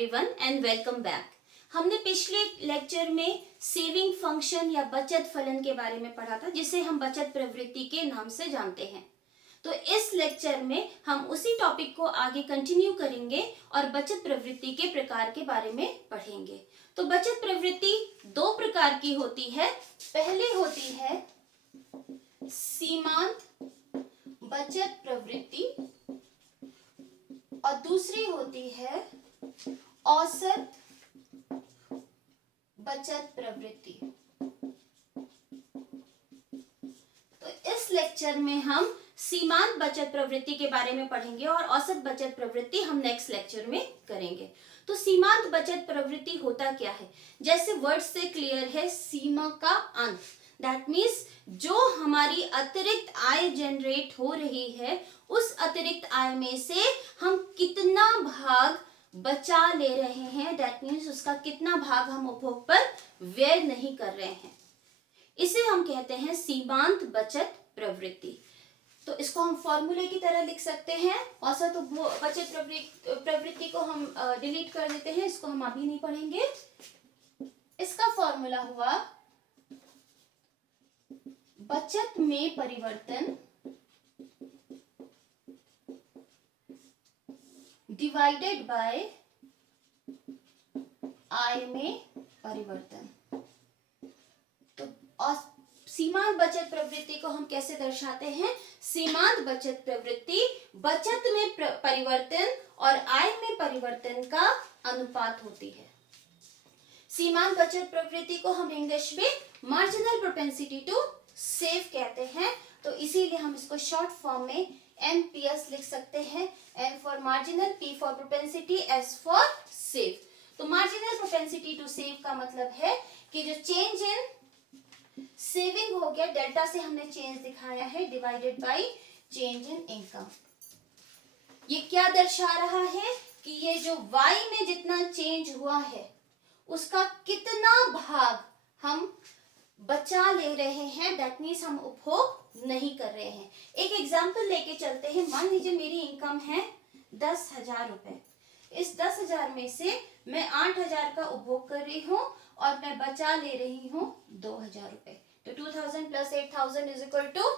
Everyone and welcome back. हमने पिछले lecture में सेविंग फंक्शन या बचत फलन के बारे में पढ़ा था, जिसे हम बचत प्रवृत्ति के नाम से जानते हैं। तो इस लेक्चर में हम उसी टॉपिक को आगे कंटिन्यू करेंगे और बचत प्रवृत्ति के प्रकार के बारे में पढ़ेंगे। तो बचत प्रवृत्ति दो प्रकार की होती है। पहले होती है सीमांत बचत प्रवृत्ति और दूसरी होती है औसत बचत प्रवृत्ति। तो इस लेक्चर में हम सीमांत बचत प्रवृत्ति के बारे में पढ़ेंगे और औसत बचत प्रवृत्ति हम नेक्स्ट लेक्चर में करेंगे। तो सीमांत बचत प्रवृत्ति होता क्या है? जैसे वर्ड से क्लियर है, सीमा का अंत। दैट मीन्स जो हमारी अतिरिक्त आय जनरेट हो रही है, उस अतिरिक्त आय में से हम कितना भाग बचा ले रहे हैं। दैट मीन्स उसका कितना भाग हम उपभोग पर व्यय नहीं कर रहे हैं, इसे हम कहते हैं सीमांत बचत प्रवृत्ति। तो इसको हम फॉर्मूले की तरह लिख सकते हैं। औसत बचत प्रवृत्ति को हम डिलीट कर देते हैं, इसको हम अभी नहीं पढ़ेंगे। इसका फॉर्मूला हुआ बचत में परिवर्तन डिवाइडेड बाय आय में परिवर्तन। तो सीमांत बचत प्रवृत्ति को हम कैसे दर्शाते हैं? सीमांत बचत प्रवृत्ति बचत में परिवर्तन और आय में परिवर्तन का अनुपात होती है। सीमांत बचत प्रवृत्ति को हम इंग्लिश में मार्जिनल प्रोपेंसिटी टू सेव कहते हैं। तो इसीलिए हम इसको शॉर्ट फॉर्म में MPS लिख सकते हैं। M for marginal, P for propensity, S for save. तो मार्जिनल प्रोपेंसिटी टू सेव का मतलब है कि जो चेंज इन सेविंग हो गया, डेल्टा से हमने चेंज दिखाया है, divided by change in income. ये क्या दर्शा रहा है कि ये जो Y में जितना चेंज हुआ है, उसका कितना भाग हम बचा ले रहे हैं। दैट मीन्स हम उपभोग नहीं कर रहे हैं। एक एग्जाम्पल लेके चलते हैं। मान लीजिए मेरी इनकम है 10,000 रुपए। इस 10,000 में से मैं 8,000 का उपभोग कर रही हूँ और मैं बचा ले रही हूँ 2,000 रुपए। तो 2,000 प्लस 8,000 इज इक्वल टू,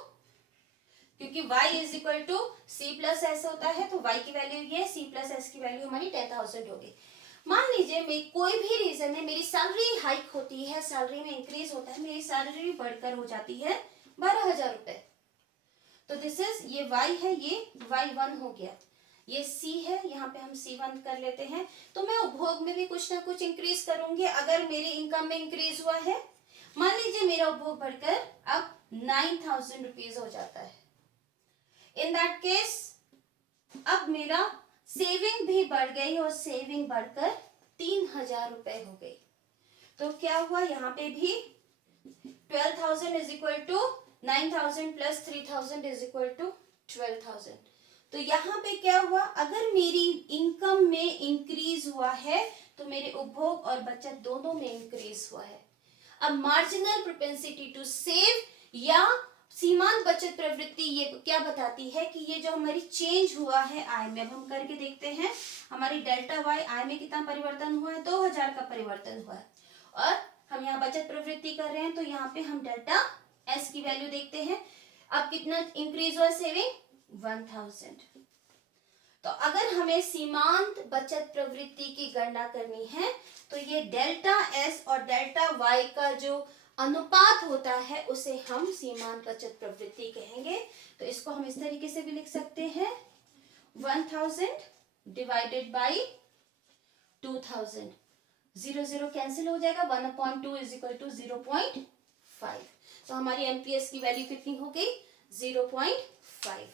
क्योंकि y is equal to c plus s होता है, तो y की वैल्यू ये, c प्लस s की वैल्यू हमारी 10,000 होगी। मान लीजिए मैं कोई भी रीजन है, मेरी सैलरी हाइक होती है, सैलरी में इंक्रीज होता है, मेरी सैलरी बढ़कर हो जाती है 12,000 रुपए। तो दिस इज, ये y है, ये y1 हो गया, ये c है, यहाँ पे हम c1 कर लेते हैं। तो मैं उपभोग में भी कुछ ना कुछ इंक्रीज करूंगी अगर मेरी इनकम में इंक्रीज हुआ है। मान लीजिए मेरा उपभोग बढ़कर अब 9,000 रुपीज हो जाता है। इन दैट केस अब मेरा सेविंग भी बढ़ गई और सेविंग बढ़कर 3,000 रुपए हो गई। तो क्या हुआ, यहाँ पे भी 12,000 is equal to 9,000 plus 3,000 is equal to 12,000। तो यहाँ पे क्या हुआ, अगर मेरी इनकम में इंक्रीज हुआ है तो मेरे उपभोग और बचत दोनों में इंक्रीज हुआ है। अब मार्जिनल प्रोपेंसिटी टू सेव या सीमांत बचत प्रवृत्ति ये क्या बताती है कि ये जो हमारी चेंज हुआ है आय में, अब हम करके देखते हैं। हमारी डेल्टा वाई आय में कितना परिवर्तन हुआ है? 2,000 का परिवर्तन हुआ है। और हम यहाँ बचत प्रवृत्ति कर रहे हैं, तो यहाँ पे हम डेल्टा एस की वैल्यू देखते हैं। अब कितना इंक्रीज हुआ सेविंग? 1,000। तो अगर हमें सीमांत बचत प्रवृत्ति की गणना करनी है तो ये डेल्टा एस और डेल्टा वाई का जो अनुपात होता है उसे हम सीमांत बचत प्रवृत्ति कहेंगे। तो इसको हम इस तरीके से भी लिख सकते हैं, 1,000 डिवाइडेड बाई 2,000। 0 0 कैंसिल हो जाएगा, 1/2 इज इक्वल टू 0.5। तो हमारी MPS की वैल्यू कितनी हो गई? 0.5।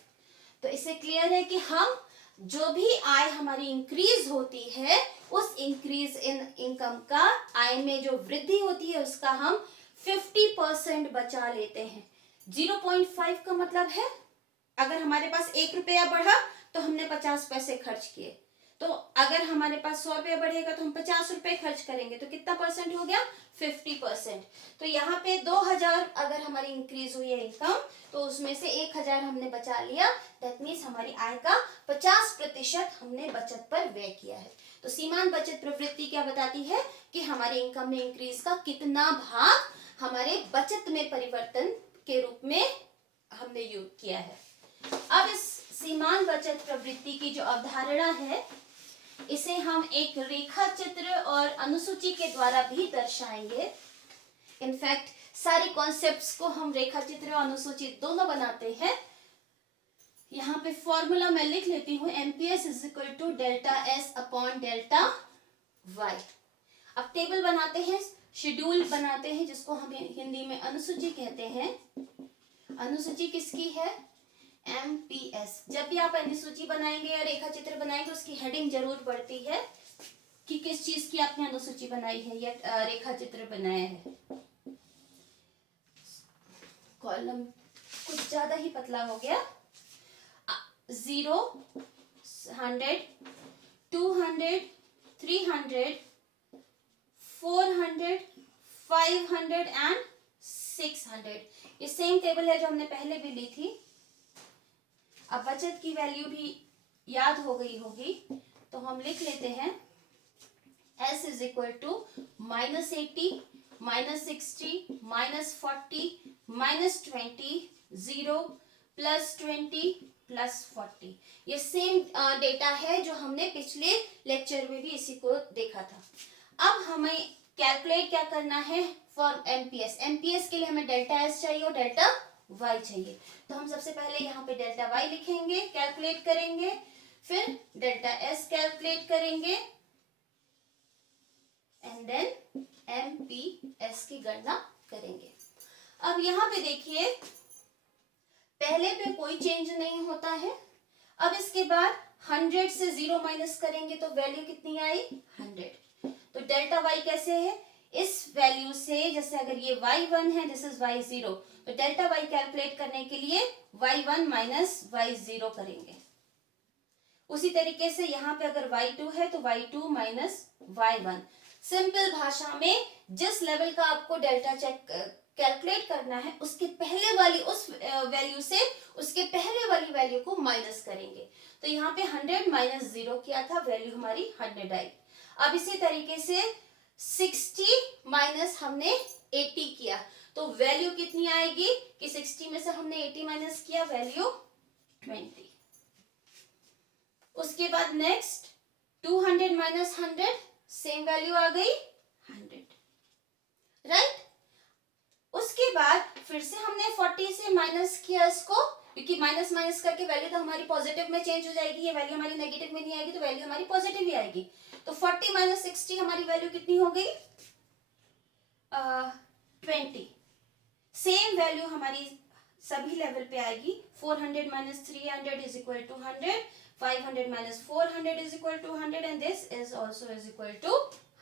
तो इससे क्लियर है कि हम जो भी आय हमारी इंक्रीज होती है, उस इंक्रीज इन इनकम का, आय में जो वृद्धि होती है उसका हम 50% बचा लेते हैं। 0.5 का मतलब है अगर हमारे पास 1 रुपया बढ़ा तो हमने 50 पैसे खर्च किए। तो अगर हमारे पास 100 रुपया बढ़ेगा तो हम 50 रुपए खर्च करेंगे, तो कितना परसेंट हो गया? 50%। तो यहाँ पे 2000 अगर हमारी इंक्रीज हुई है इनकम, तो उसमें से 1000 हमने बचा लिया। दैट मीन्स हमारी आय का 50% हमने बचत पर व्यय किया है। तो सीमांत बचत प्रवृत्ति क्या बताती है कि हमारे इनकम में इंक्रीज का कितना भाग हमारे बचत में परिवर्तन के रूप में हमने यूज किया है। अब इस सीमांत बचत प्रवृत्ति की जो अवधारणा है, इसे हम एक रेखा चित्र और अनुसूची के द्वारा भी दर्शाएंगे। इनफैक्ट सारे कॉन्सेप्ट्स को हम रेखा चित्र और अनुसूची दोनों बनाते हैं। यहाँ पे फॉर्मूला मैं लिख लेती हूँ, MPS is equal to delta S upon delta Y। अब टेबल बनाते हैं, शेड्यूल बनाते हैं, जिसको हम हिंदी में अनुसूची कहते हैं। अनुसूची किसकी है? MPS। जब भी आप अनुसूची बनाएंगे या रेखा चित्र बनाएंगे, उसकी हेडिंग जरूर पड़ती है कि किस चीज की आपने अनुसूची बनाई है या रेखा चित्र बनाया है। कॉलम कुछ ज्यादा ही पतला हो गया। 0, 100, 200, 300, 400, 500 एंड 600। ये सेम टेबल है जो हमने पहले भी ली थी। अब बचत की वैल्यू भी याद हो गई होगी, तो हम लिख लेते हैं S इज इक्वल टू -80, -60, -40, -20, 0, +20, +40। ये सेम डेटा है जो हमने पिछले लेक्चर में भी इसी को देखा था। अब हमें कैलकुलेट क्या करना है फॉर MPS। MPS के लिए हमें डेल्टा S चाहिए और डेल्टा Y चाहिए। तो हम सबसे पहले यहाँ पे डेल्टा Y लिखेंगे, कैलकुलेट करेंगे, फिर डेल्टा S कैलकुलेट करेंगे एंड देन MPS की गणना करेंगे। अब यहाँ पे देखिए, पहले पे कोई चेंज नहीं होता है। अब इसके बाद 100 से 0 माइनस करेंगे तो वैल्यू कितनी आई? 100। तो डेल्टा Y कैसे है? इस वैल्यू से, जैसे अगर ये y1 है, दिस इज y0, तो डेल्टा y कैलकुलेट करने के लिए y1 माइनस y0 करेंगे। उसी तरीके से यहाँ पे अगर y2 है तो y2 माइनस y1। सिंपल भाषा में जिस लेवल का आपको डेल्टा चेक कैलकुलेट करना है, उसके पहले वाली उस वैल्यू से उसके पहले वाली वैल्यू को माइनस करेंगे। तो यहाँ पे 100 माइनस 0 किया था, वैल्यू हमारी 100 आई। अब इसी तरीके से 60 माइनस हमने 80 किया, तो वैल्यू कितनी आएगी कि 60 में से हमने 80 माइनस किया, वैल्यू 20। उसके बाद नेक्स्ट 200 माइनस 100, सेम वैल्यू आ गई 100, राइट। उसके बाद फिर से हमने 40 से माइनस किया इसको, क्योंकि माइनस माइनस करके वैल्यू तो हमारी पॉजिटिव में चेंज हो जाएगी, ये वैल्यू हमारी नेगेटिव में नहीं आएगी, तो वैल्यू हमारी पॉजिटिव ही आएगी। तो 40 माइनस 60 हमारी वैल्यू कितनी हो गई? 20। सेम वैल्यू हमारी सभी लेवल पे आएगी। 400 minus 300 is equal to 100, 500 minus 400 is equal to 100 and this is also is equal to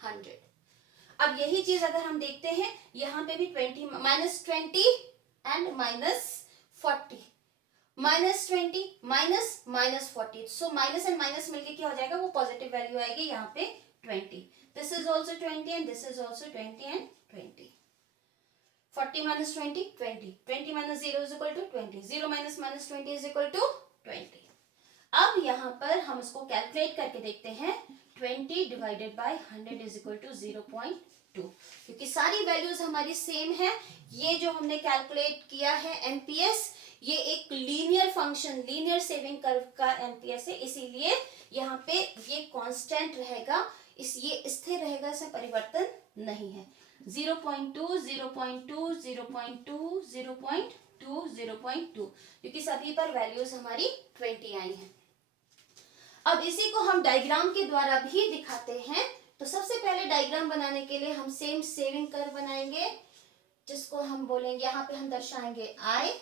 100। अब यही चीज अगर हम देखते हैं, यहाँ पे भी 20 minus 20 and minus 40, minus 20 minus minus 40, so minus and minus मिलके क्या हो जाएगा? वो पॉजिटिव वैल्यू आएगी यहाँ पे 20। This is also 20 and this is also 20 and 20। 40 minus 20, 20, 20 minus 0 is equal to 20, 0 minus minus 20 is equal to 20। अब यहाँ पर हम इसको कैलकुलेट करके देखते हैं। 20 divided by 100 is equal to 0.2, क्योंकि सारी वैल्यूज हमारी सेम है। ये जो हमने कैलकुलेट किया है MPS, ये एक linear function, linear saving curve का MPS है, इसीलिए यहाँ पे ये कांस्टेंट रहेगा, ये स्थिर रहेगा, इसमें परिवर्तन नहीं है। 0.2, 0.2, 0.2, 0.2, 0.2, क्योंकि सभी पर वैल्यूज हमारी 20 आई हैं। अब इसी को हम डायग्राम के द्वारा भी दिखाते हैं। तो सबसे पहले डायग्राम बनाने के लिए हम सेम सेविंग कर्व बनाएंगे, जिसको हम बोलेंगे, यहाँ पे हम दर्शाएंगे आय,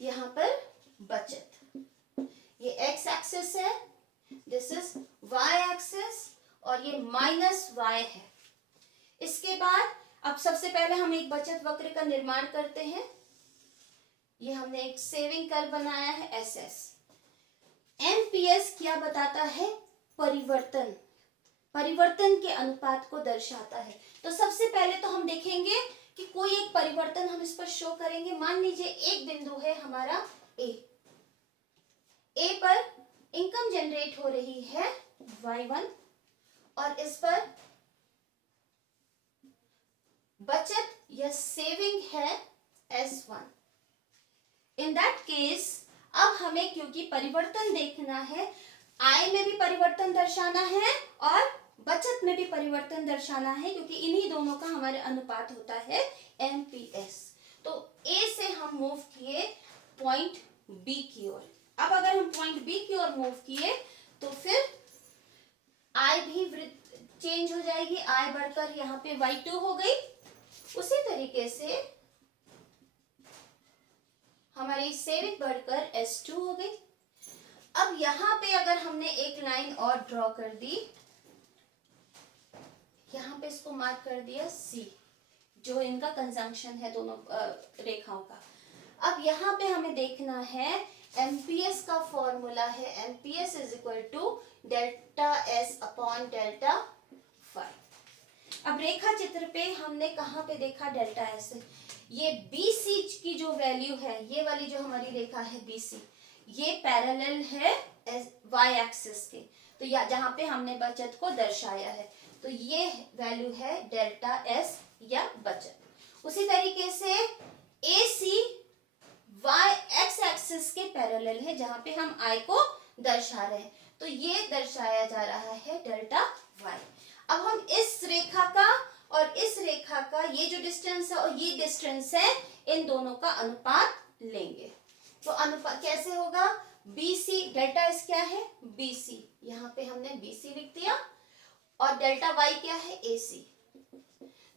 यहाँ पर बचत। ये x एक्सिस है, दिस इज y एक्सिस, और ये माइनस y है। इसके बाद अब सबसे पहले हम एक बचत वक्र का निर्माण करते हैं। ये हमने एक सेविंग कर्व बनाया है SS। एमपीएस क्या बताता है? परिवर्तन, परिवर्तन के अनुपात को दर्शाता है। तो सबसे पहले तो हम देखेंगे कि कोई एक परिवर्तन हम इस पर शो करेंगे। मान लीजिए एक बिंदु है हमारा ए पर इनकम जनरेट हो रही है Y1 और इस पर बचत या सेविंग है S1। इन दैट केस अब हमें क्योंकि परिवर्तन देखना है, आय में भी परिवर्तन दर्शाना है और बचत में भी परिवर्तन दर्शाना है, क्योंकि इन्हीं दोनों का हमारे अनुपात होता है एमपीएस। तो ए से हम मूव किए पॉइंट बी की ओर। अब अगर हम पॉइंट बी की ओर मूव किए तो फिर आय भी चेंज हो जाएगी, आय बढ़कर यहाँ पे Y2 हो गई। उसी तरीके से हमारी सेविंग बढ़कर S2 हो गई। अब यहाँ पे अगर हमने एक लाइन और ड्रॉ कर दी, यहाँ पे इसको मार्क कर दिया C, जो इनका कंजंक्शन है दोनों रेखाओं का। अब यहाँ पे हमें देखना है एमपीएस का फॉर्मूला है MPS is equal to delta S upon delta phi. अब रेखा चित्र पे हमने कहाँ पे देखा डेल्टा एस? ये बीसी की जो वैल्यू है, ये वाली जो हमारी रेखा है बीसी, ये पैरेलल है वाई एक्सिस के। तो या जहां पे हमने बचत को दर्शाया है, तो ये वैल्यू है डेल्टा एस या बचत। उसी तरीके से ए सी वाई एक्स एक्सिस के पैरेलल है, जहां पे हम आई को दर्शा रहे हैं, तो ये दर्शाया जा रहा है डेल्टा वाई। अब हम इस रेखा का और इस रेखा का ये जो डिस्टेंस है और ये डिस्टेंस है, इन दोनों का अनुपात लेंगे। तो अनुपात कैसे होगा? BC, डेल्टा एस क्या है? BC, यहाँ पे हमने BC लिख दिया, और डेल्टा Y क्या है? AC।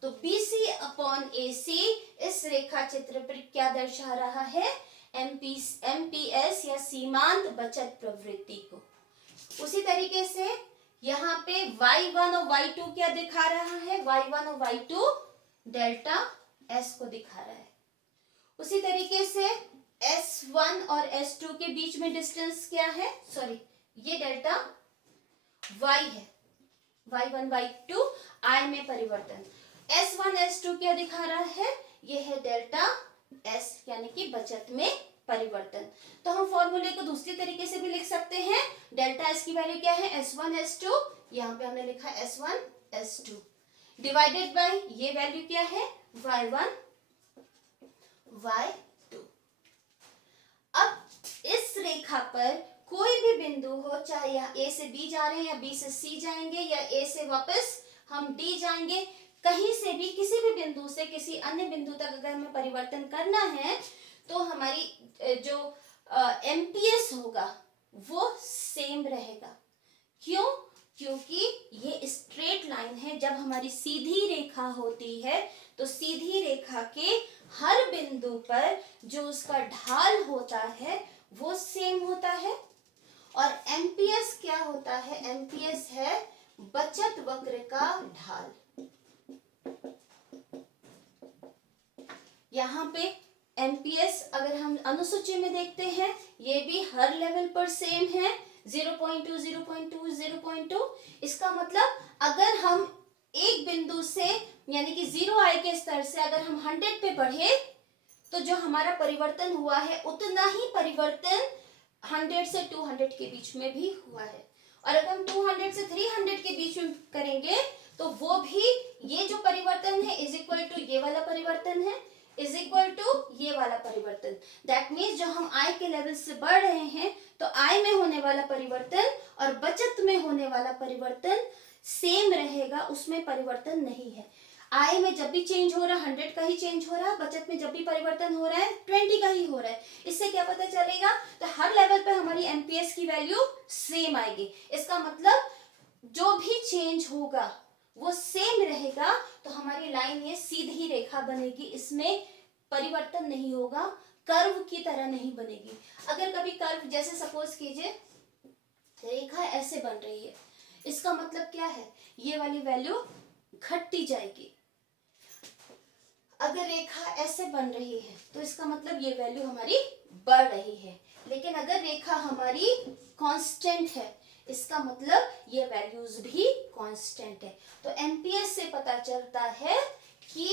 तो BC अपॉन AC इस रेखा चित्र पर क्या दर्शा रहा है? MPS या सीमांत बचत प्रवृत्ति को। उसी तरीके से यहाँ पे Y1 और Y2 क्या दिखा रहा है? Y1 और Y2 डेल्टा S को दिखा रहा है। उसी तरीके से S1 और S2 के बीच में डिस्टेंस क्या है? सॉरी, ये डेल्टा Y है, Y1 Y2 I में परिवर्तन। S1 S2 क्या दिखा रहा है? ये है डेल्टा S, यानी कि बचत में परिवर्तन। तो हम फॉर्मूले को दूसरी तरीके से भी लिख सकते हैं। डेल्टा S की वैल्यू क्या है? S1 S2, यहाँ पे हमने लिखा S1 S2 डिवाइडेड बाय ये वैल्यू क्या है? Y1 Y2। अब इस रेखा पर कोई भी बिंदु हो, चाहे यहाँ A से B जा रहे हैं या B से C जाएंगे या A से वापस हम D जाएंगे, कहीं से भी किसी भी बिंदु से किसी अन्य बिंदु तक अगर हमें परिवर्तन करना है तो हमारी जो एमपीएस होगा वो सेम रहेगा। क्यों? क्योंकि ये स्ट्रेट लाइन है। जब हमारी सीधी रेखा होती है तो सीधी रेखा के हर बिंदु पर जो उसका ढाल होता है वो सेम होता है। और एमपीएस क्या होता है? एमपीएस है बचत वक्र का ढाल। यहाँ पे एमपीएस अगर हम अनुसूची में देखते हैं, ये भी हर लेवल पर सेम है, 0.2 0.2 0.2। इसका मतलब अगर हम एक बिंदु से यानी कि 0 आय के स्तर से अगर हम 100 पे बढ़े तो जो हमारा परिवर्तन हुआ है उतना ही परिवर्तन 100 से 200 के बीच में भी हुआ है। और अगर हम 200 से 300 के बीच में करेंगे तो वो भी ये जो परिवर्तन है इज इक्वल टू ये वाला परिवर्तन है, इज इक्वल टू ये वाला परिवर्तन। दैट मीन्स जो हम आय के लेवल से बढ़ रहे हैं तो आय में होने वाला परिवर्तन और बचत में होने वाला परिवर्तन सेम रहेगा, उसमें परिवर्तन नहीं है। आय में जब भी चेंज हो रहा है 100 का ही चेंज हो रहा है, बचत में जब भी परिवर्तन हो रहा है 20 का ही हो रहा है। इससे क्या पता चलेगा? तो हर लेवल पे हमारी एमपीएस की वैल्यू सेम आएगी। इसका मतलब जो भी चेंज होगा वो सेम रहेगा, तो हमारी लाइन ये सीधी रेखा बनेगी, इसमें परिवर्तन नहीं होगा, कर्व की तरह नहीं बनेगी। अगर कभी कर्व जैसे सपोज कीजिए रेखा ऐसे बन रही है, इसका मतलब क्या है? ये वाली वैल्यू घटती जाएगी। अगर रेखा ऐसे बन रही है तो इसका मतलब ये वैल्यू हमारी बढ़ रही है। लेकिन अगर रेखा हमारी कांस्टेंट है, इसका मतलब ये वैल्यूज भी कांस्टेंट है। तो एमपीएस से पता चलता है कि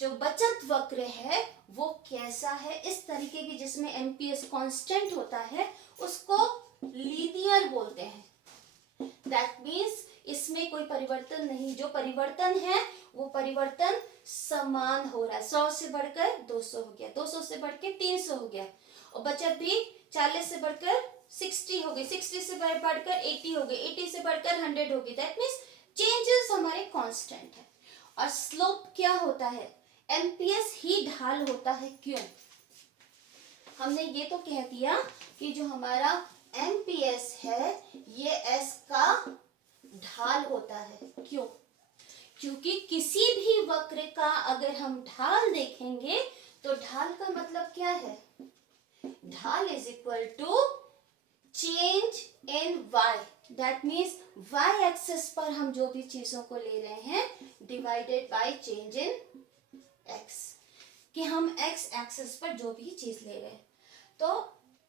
जो बचत वक्र है वो कैसा है। इस तरीके की जिसमें एमपीएस कांस्टेंट होता है उसको लीनियर बोलते हैं। दैट मीन्स इसमें कोई परिवर्तन नहीं, जो परिवर्तन है वो परिवर्तन समान हो रहा है। 100 से बढ़कर 200 हो गया, 200 से बढ़कर 300 हो गया, और बचत भी 40 से बढ़कर 60 हो गई, 60 से बढ़कर 80 हो गई, 80 से बढ़कर 100 हो गई। दैट मीन्स चेंजेस हमारे कांस्टेंट है। और स्लोप क्या होता है? एमपीएस ही ढाल होता है। क्यों? हमने ये तो कह दिया कि जो हमारा एमपीएस है ये एस का ढाल होता है। क्यों? क्योंकि किसी भी वक्र का अगर हम ढाल देखेंगे तो ढाल का मतलब क्या है? ढाल is equal to change in y। That means y axis पर हम जो भी चीजों को ले रहे हैं divided by change in x, कि हम x एक्सिस पर जो भी चीज ले रहे हैं। तो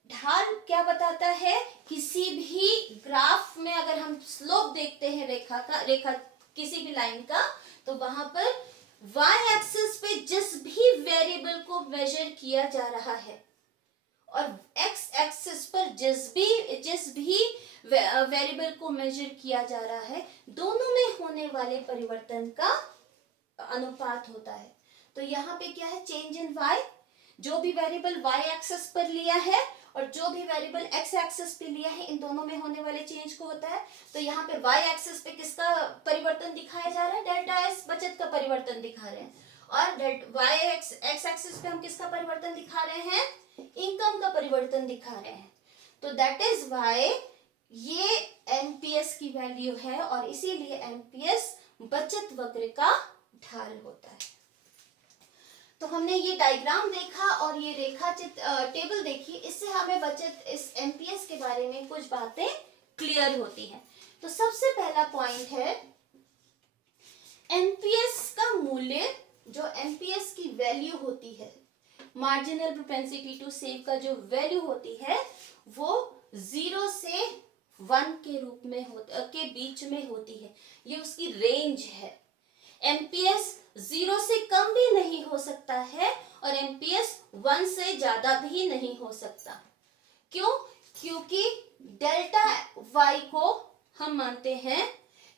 ढाल क्या बताता है? किसी भी ग्राफ में अगर हम स्लोप देखते हैं रेखा किसी भी लाइन का, तो वहां पर y एक्सिस पे जिस भी वेरिएबल को मेजर किया जा रहा है और x एक्सिस पर जिस भी वेरिएबल को मेजर किया जा रहा है, दोनों में होने वाले परिवर्तन का अनुपात होता है। तो यहाँ पे क्या है? Change in y। जो भी वेरिएबल y एक्सिस पर लिया है और जो भी वेरिएबल x एक्सिस पे लिया है, इन दोनों में होने वाले चेंज को होता है। तो यहाँ पे y एक्सिस पे किसका परिवर्तन दिखाया जा रहा है? डेल्टा एस, बचत का परिवर्तन दिखा रहे हैं। और x एक्सिस पे हम किसका परिवर्तन दिखा रहे हैं? इनकम का परिवर्तन दिखा रहे हैं। तो दैट इज वाई ये एमपीएस की वैल्यू है, और इसीलिए एमपीएस बचत वक्र का ढाल होता है। तो हमने ये डायग्राम देखा और ये रेखा टेबल देखी, इससे हमें बचत इस एमपीएस के बारे में कुछ बातें क्लियर होती हैं। तो सबसे पहला पॉइंट है एमपीएस का मूल्य, जो एमपीएस की वैल्यू होती है, मार्जिनल प्रोपेंसिटी टू सेव का जो वैल्यू होती है वो 0 से 1 के रूप में के बीच में होती है। ये उसकी रेंज है। एमपीएस 0 से कम भी नहीं हो सकता है और एमपीएस 1 से ज्यादा भी नहीं हो सकता। क्यों? क्योंकि डेल्टा वाई को हम मानते हैं,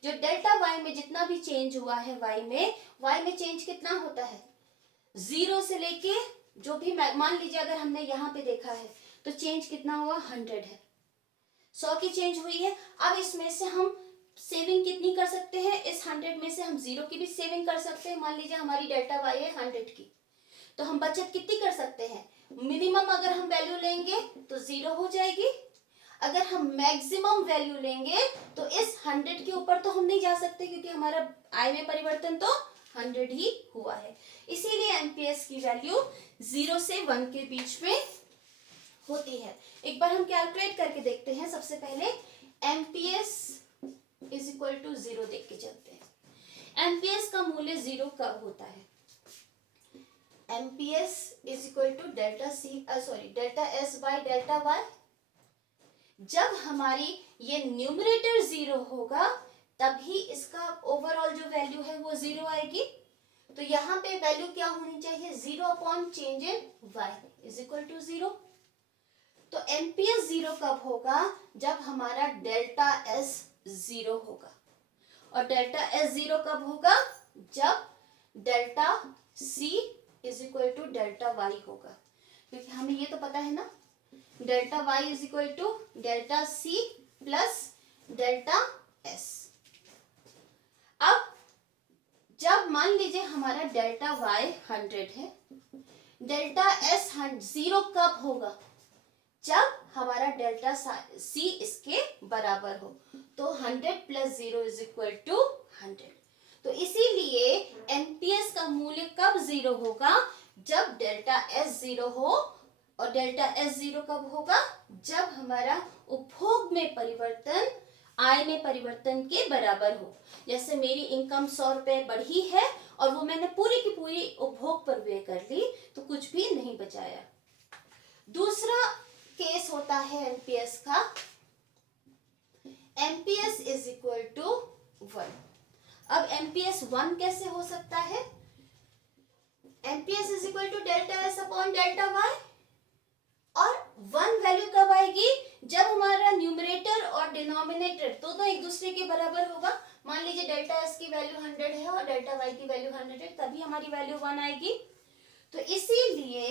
जो डेल्टा वाई में जितना भी चेंज हुआ है वाई में चेंज कितना होता है? 0 से लेके जो भी, मान लीजिए अगर हमने यहाँ पे देखा है तो चेंज कितना हुआ? 100 है, 100 की चेंज हुई है। अब इसमें से हम सेविंग कितनी कर सकते हैं? इस 100 में से हम 0 की भी सेविंग कर सकते हैं। मान लीजिए हमारी डेल्टा वाई है 100 की, तो हम बचत कितनी कर सकते हैं? मिनिमम अगर हम वैल्यू लेंगे तो 0 हो जाएगी। अगर हम मैक्सिमम वैल्यू लेंगे तो इस 100 के ऊपर तो हम नहीं जा सकते, क्योंकि हमारा आय में परिवर्तन तो 100 ही हुआ है। इसीलिए एमपीएस की वैल्यू 0 से 1 के बीच में होती है। एक बार हम कैलकुलेट करके देखते हैं। सबसे पहले एमपीएस इज इक्वल टू 0 देख के चलते हैं। एमपीएस का मूल्य 0 कब होता है? MPS is equal to delta S by delta Y. जब हमारी ये न्यूमरेटर 0 होगा तभी इसका ओवरऑल जो वैल्यू है वो 0 आएगी। तो यहाँ पे वैल्यू क्या होनी चाहिए? 0 upon change in y is equal to 0। तो एमपीएस 0 कब होगा? जब हमारा डेल्टा एस 0 होगा। और डेल्टा एस 0 कब होगा? जब delta C is equal to delta Y होगा। क्योंकि हमें ये तो पता है ना, delta Y is equal to delta C plus delta S. अब जब मान लीजिए हमारा डेल्टा वाई 100 है, डेल्टा एस 0 कब होगा? जब हमारा डेल्टा सी इसके बराबर हो। तो 100 प्लस 0 इज इक्वल टू 100। तो इसीलिए एमपीएस का मूल्य कब 0 होगा? जब डेल्टा एस 0 हो। और डेल्टा एस 0 कब होगा? जब हमारा उपभोग में परिवर्तन आय में परिवर्तन के बराबर हो। जैसे मेरी इनकम 100 रुपए बढ़ी है और वो मैंने पूरी की पूरी उपभोग पर व्यय कर ली, तो कुछ भी नहीं बचाया। दूसरा केस होता है एमपीएस का, एमपीएस इज इक्वल टू 1। अब एमपीएस 1 कैसे हो सकता है? MPS is equal to delta S upon delta Y, और 1 वैल्यू कब आएगी? जब हमारा न्यूमरेटर और डिनोमिनेटर दोनों एक दूसरे के बराबर होगा। मान लीजिए डेल्टा एस की वैल्यू 100 है और डेल्टा वाई की वैल्यू 100 है, तभी हमारी वैल्यू 1 आएगी। तो इसीलिए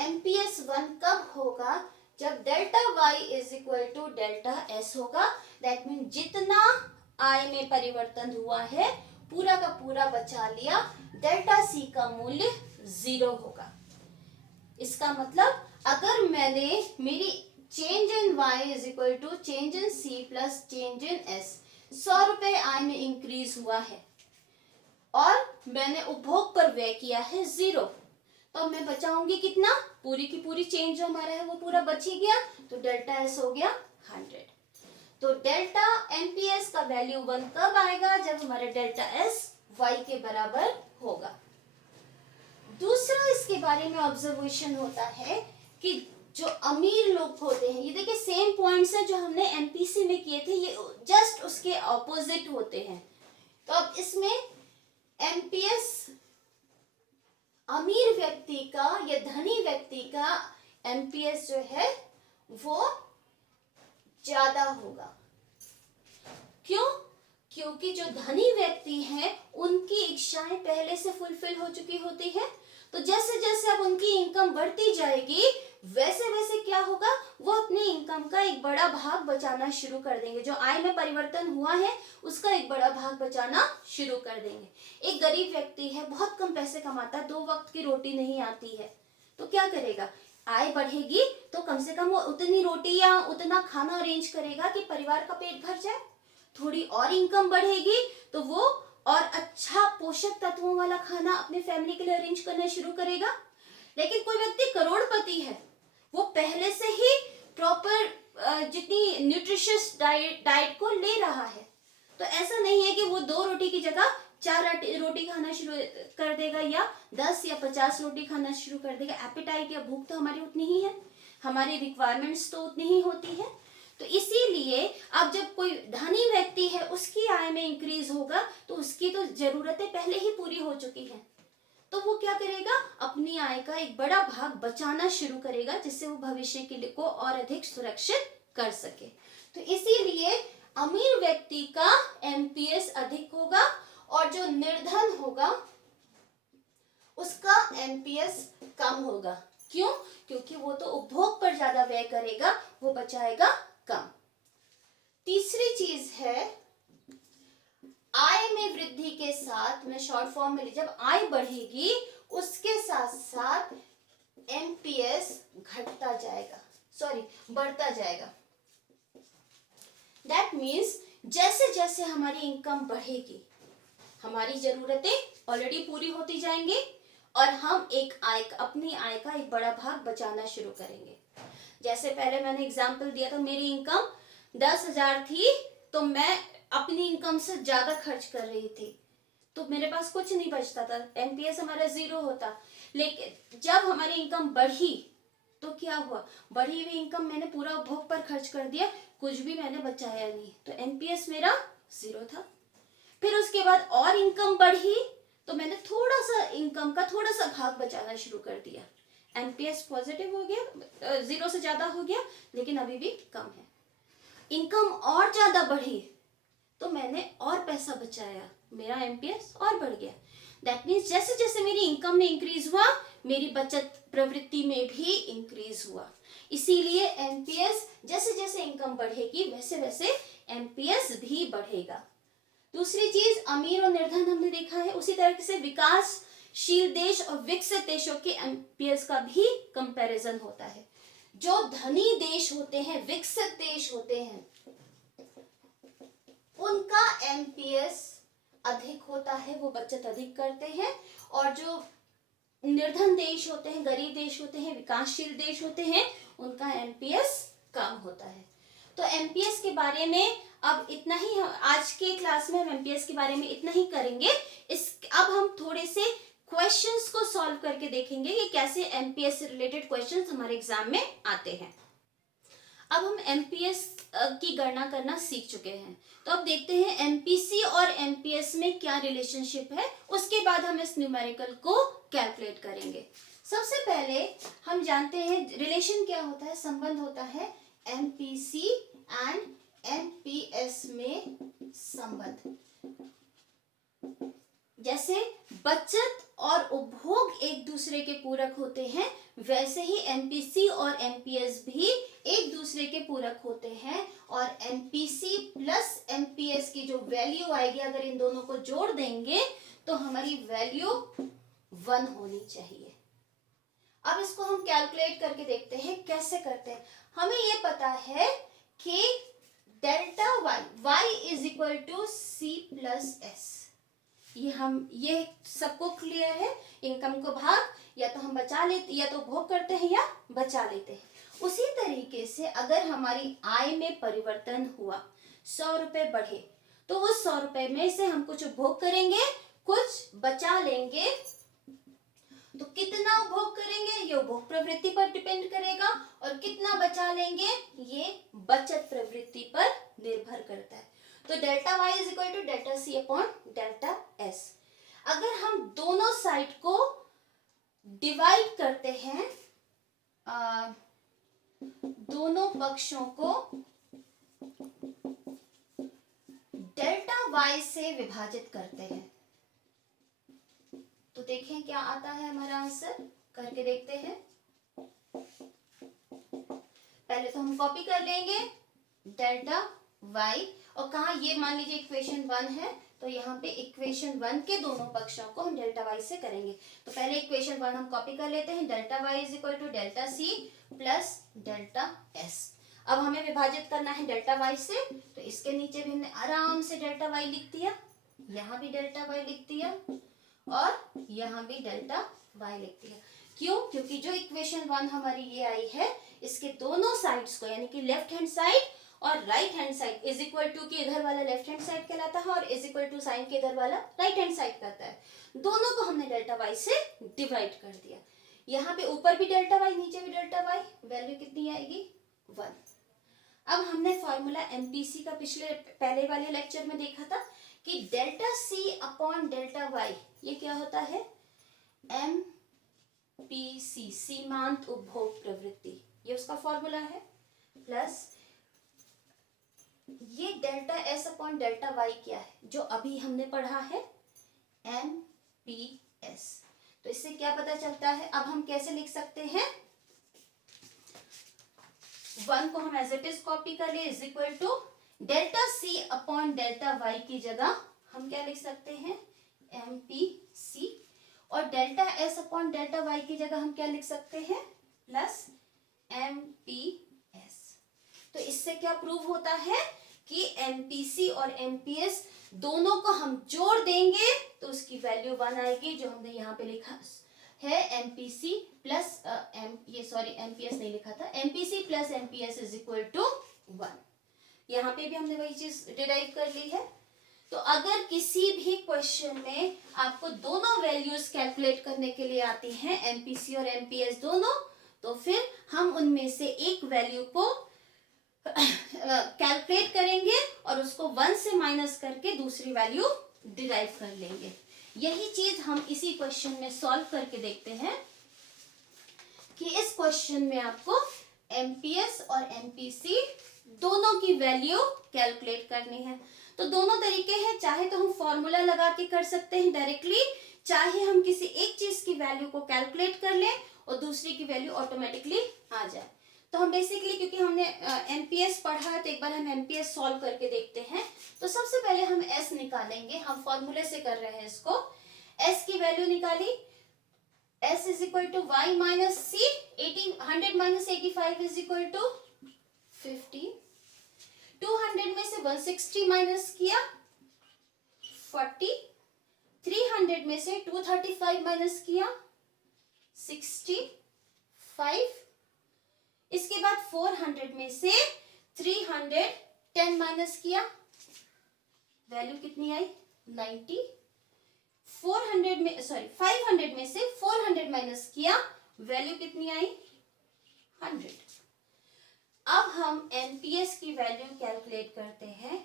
एमपीएस 1 कब होगा? जब delta y is equal to delta S होगा। दैट मीन जितना i में परिवर्तन हुआ है पूरा का पूरा बचा लिया, डेल्टा c का मूल्य 0 होगा। इसका मतलब अगर मैंने मेरी change in y is equal to change in c plus change in s, 100 रुपए i में इंक्रीज हुआ है और मैंने उपभोग पर व्यय किया है 0, तो मैं बचाऊंगी कितना? पूरी की पूरी चेंज जो हमारा है वो पूरा बच ही गया, तो डेल्टा एस हो गया 100। तो डेल्टा एमपीएस का वैल्यू 1 कब आएगा? जब हमारा डेल्टा एस वाई के बराबर होगा। दूसरा इसके बारे में ऑब्जर्वेशन होता है कि जो अमीर लोग होते हैं, ये देखिए सेम पॉइंट्स है जो हमने एमपीसी में किए थे, ये जस्ट उसके ऑपोजिट होते हैं। तो अब इसमें एमपीएस अमीर व्यक्ति का या धनी व्यक्ति का एमपीएस जो है वो ज्यादा होगा। क्यों? क्योंकि जो धनी व्यक्ति हैं उनकी इच्छाएं पहले से फुलफिल हो चुकी होती है। तो जैसे जैसे अब उनकी इनकम बढ़ती जाएगी वैसे वैसे क्या होगा, वो अपनी इनकम का एक बड़ा भाग बचाना शुरू कर देंगे। जो आय में परिवर्तन हुआ है उसका एक बड़ा भाग बचाना शुरू कर देंगे। एक गरीब व्यक्ति है, बहुत कम पैसे कमाता है, 2 वक्त की रोटी नहीं आती है, तो क्या करेगा? आय बढ़ेगी तो कम से कम वो उतनी रोटी या उतना खाना अरेंज करेगा कि परिवार का पेट भर जाए। थोड़ी और इनकम बढ़ेगी तो वो और अच्छा पोषक तत्वों वाला खाना अपने फैमिली के लिए अरेंज करना शुरू करेगा। लेकिन कोई व्यक्ति करोड़पति है, वो पहले से ही प्रॉपर जितनी न्यूट्रिशियस डाइट को ले रहा है, तो ऐसा नहीं है कि वो 2 रोटी की जगह 4 रोटी खाना शुरू कर देगा या 10 या 50 रोटी खाना शुरू कर देगा। एपेटाइट या भूख तो हमारी उतनी ही है, हमारी रिक्वायरमेंट्स तो उतनी ही होती है। तो इसीलिए अब जब कोई धनी व्यक्ति है उसकी आय में इंक्रीज होगा तो उसकी तो जरूरतें पहले ही पूरी हो चुकी हैं, तो वो क्या करेगा? अपनी आय का एक बड़ा भाग बचाना शुरू करेगा जिससे वो भविष्य के लिए को और अधिक सुरक्षित कर सके। तो इसीलिए अमीर व्यक्ति का एमपीएस अधिक होगा और जो निर्धन होगा उसका एमपीएस कम होगा। क्यों? क्योंकि वो तो उपभोग पर ज्यादा व्यय करेगा, वो बचाएगा कम। तीसरी चीज है आय में वृद्धि के साथ, मैं शॉर्ट फॉर्म में, जब आय बढ़ेगी उसके साथ साथ एमपीएस घटता जाएगा, बढ़ता जाएगा। दैट मीन्स जैसे जैसे हमारी इनकम बढ़ेगी हमारी जरूरतें ऑलरेडी पूरी होती जाएंगी और हम अपनी आय का एक बड़ा भाग बचाना शुरू करेंगे। जैसे पहले मैंने एग्जांपल दिया था, मेरी इनकम 10,000 थी तो मैं अपनी इनकम से ज्यादा खर्च कर रही थी तो मेरे पास कुछ नहीं बचता था, एमपीएस हमारा 0 होता। लेकिन जब हमारी इनकम बढ़ी तो क्या हुआ? बढ़ी हुई इनकम मैंने पूरा उपभोग पर खर्च कर दिया, कुछ भी मैंने बचाया नहीं, तो एमपीएस मेरा 0 था। फिर उसके बाद और इनकम बढ़ी तो मैंने थोड़ा सा इनकम का थोड़ा सा भाग बचाना शुरू कर दिया, एमपीएस पॉजिटिव हो गया, 0 से ज्यादा हो गया लेकिन अभी भी कम है। इनकम और ज्यादा बढ़ी तो मैंने और पैसा बचाया, मेरा एमपीएस और बढ़ गया। दैट मीन्स जैसे जैसे मेरी इनकम में इंक्रीज हुआ मेरी बचत प्रवृत्ति में भी इंक्रीज हुआ। इसीलिए एमपीएस जैसे जैसे इनकम बढ़ेगी वैसे वैसे एमपीएस भी बढ़ेगा। दूसरी चीज अमीर और निर्धन हमने देखा है, उसी तरह से विकासशील देश और विकसित देशों के एमपीएस का भी कंपैरिजन होता है। जो धनी देश होते हैं, विकसित देश होते हैं, उनका एमपीएस अधिक होता है, वो बचत अधिक करते हैं, और जो निर्धन देश होते हैं, गरीब देश होते हैं, विकासशील देश होते हैं, उनका एमपीएस कम होता है। तो एमपीएस के बारे में अब इतना ही, आज के क्लास में हम एमपीएस के बारे में इतना ही करेंगे। अब हम थोड़े से क्वेश्चंस को सॉल्व करके देखेंगे कि कैसे एमपीएस से रिलेटेड क्वेश्चंस हमारे एग्जाम में आते हैं। अब हम एमपीएस की गणना करना सीख चुके हैं, तो अब देखते हैं एमपीसी और एमपीएस में क्या रिलेशनशिप है, उसके बाद हम इस न्यूमेरिकल को कैलकुलेट करेंगे। सबसे पहले हम जानते हैं रिलेशन क्या होता है, संबंध होता है एमपीसी एंड एमपीएस में संबंध। जैसे बचत और उपभोग एक दूसरे के पूरक होते हैं, वैसे ही एमपीसी और एमपीएस भी एक दूसरे के पूरक होते हैं, और एमपीसी प्लस एमपीएस की जो वैल्यू आएगी, अगर इन दोनों को जोड़ देंगे तो हमारी वैल्यू 1 होनी चाहिए। अब इसको हम कैलकुलेट करके देखते हैं कैसे करते हैं। हमें ये पता है कि delta y is equal to C plus S. ये सबको क्लियर है। इनकम को भाग या तो हम बचा लेते, या तो उपभोग करते हैं या बचा लेते हैं। उसी तरीके से अगर हमारी आय में परिवर्तन हुआ, 100 रुपए बढ़े, तो उस 100 रुपए में से हम कुछ उपभोग करेंगे, कुछ बचा लेंगे। तो कितना उपभोग करेंगे ये उपभोग प्रवृत्ति पर डिपेंड करेगा, और कितना बचा लेंगे ये बचत प्रवृत्ति पर निर्भर करता है। तो delta y is equal to delta C upon delta S. अगर हम दोनों साइड को डिवाइड करते हैं, दोनों पक्षों को डेल्टा y से विभाजित करते हैं, तो देखें क्या आता है हमारा आंसर, करके देखते हैं। पहले तो हम कॉपी कर लेंगे डेल्टा y, और कहा ये मान लीजिए इक्वेशन 1 है, तो यहाँ पे इक्वेशन 1 के दोनों पक्षों को हम डेल्टा y से करेंगे। तो पहले इक्वेशन 1 हम कॉपी कर लेते हैं, delta y is equal to delta C plus delta S. अब हमें विभाजित करना है डेल्टा y से, तो इसके नीचे भी हमने आराम से डेल्टा y लिख दिया, यहाँ भी डेल्टा y लिख दिया, और यहाँ भी डेल्टा y लिख दिया। क्यों? क्योंकि जो इक्वेशन 1 हमारी ये आई है, इसके दोनों साइड्स को, यानी कि लेफ्ट हैंड साइड और right hand side, is equal to के इधर वाला लेफ्ट हैंड साइड कहलाता है, और इज इक्वल टू साइन के इधर वाला राइट हैंड साइड कहता है। दोनों को हमने डेल्टा y से डिवाइड कर दिया। यहाँ पे ऊपर भी डेल्टा y, नीचे भी डेल्टा y, वैल्यू कितनी आएगी 1। अब हमने फॉर्मूला एमपीसी का पहले वाले लेक्चर में देखा था कि delta C upon delta Y, ये क्या होता है, एमपीसी सीमांत उपभोग प्रवृत्ति, ये उसका फॉर्मूला है, प्लस ये delta S upon delta Y क्या है, जो अभी हमने पढ़ा है एमपीएस। तो इससे क्या पता चलता है, अब हम कैसे लिख सकते हैं, 1 को हम एज इट इज कॉपी कर ले, is equal to delta C upon delta Y की जगह हम क्या लिख सकते हैं, एमपीसी, और delta S upon delta Y की जगह हम क्या लिख सकते हैं, प्लस एमपीएस। तो इससे क्या प्रूव होता है कि एमपीसी और एमपीएस दोनों को हम जोड़ देंगे तो उसकी वैल्यू 1 आएगी, जो हमने यहाँ पे लिखा है एमपीसी प्लस एमपीएस नहीं लिखा था, MPC plus MPS is equal to 1। यहाँ पे भी हमने वही चीज डिराइव कर ली है। तो अगर किसी भी क्वेश्चन में आपको दोनों वैल्यूज कैलकुलेट करने के लिए आती हैं, एमपीसी और एमपीएस दोनों, तो फिर हम उनमें से एक वैल्यू को कैलकुलेट करेंगे और उसको 1 से माइनस करके दूसरी वैल्यू डिराइव कर लेंगे। यही चीज हम इसी क्वेश्चन में सॉल्व करके देखते हैं कि इस क्वेश्चन में आपको एमपीएस और एमपीसी दोनों की वैल्यू कैलकुलेट करनी है। तो दोनों तरीके हैं, चाहे तो हम फॉर्मूला लगा के कर सकते हैं डायरेक्टली, चाहे हम किसी एक चीज की वैल्यू को कैलकुलेट कर लें और दूसरी की वैल्यू ऑटोमेटिकली आ जाए। तो हम बेसिकली, क्योंकि हमने एमपीएस पढ़ा है, तो एक बार हम एमपीएस सॉल्व करके देखते हैं। तो सबसे पहले हम एस निकालेंगे, हम फॉर्मूले से कर रहे हैं इसको। एस की वैल्यू निकाली, S is equal to Y minus C, 100 minus 85 is equal to 50। 200 में से 160 माइनस किया 40, 300 में से 235 माइनस किया 65, इसके बाद 400 में से 310 माइनस किया, वैल्यू कितनी आई 90। 500 में से 400 माइनस किया, वैल्यू कितनी आई 100। अब हम एनपीएस की वैल्यू कैलकुलेट करते हैं।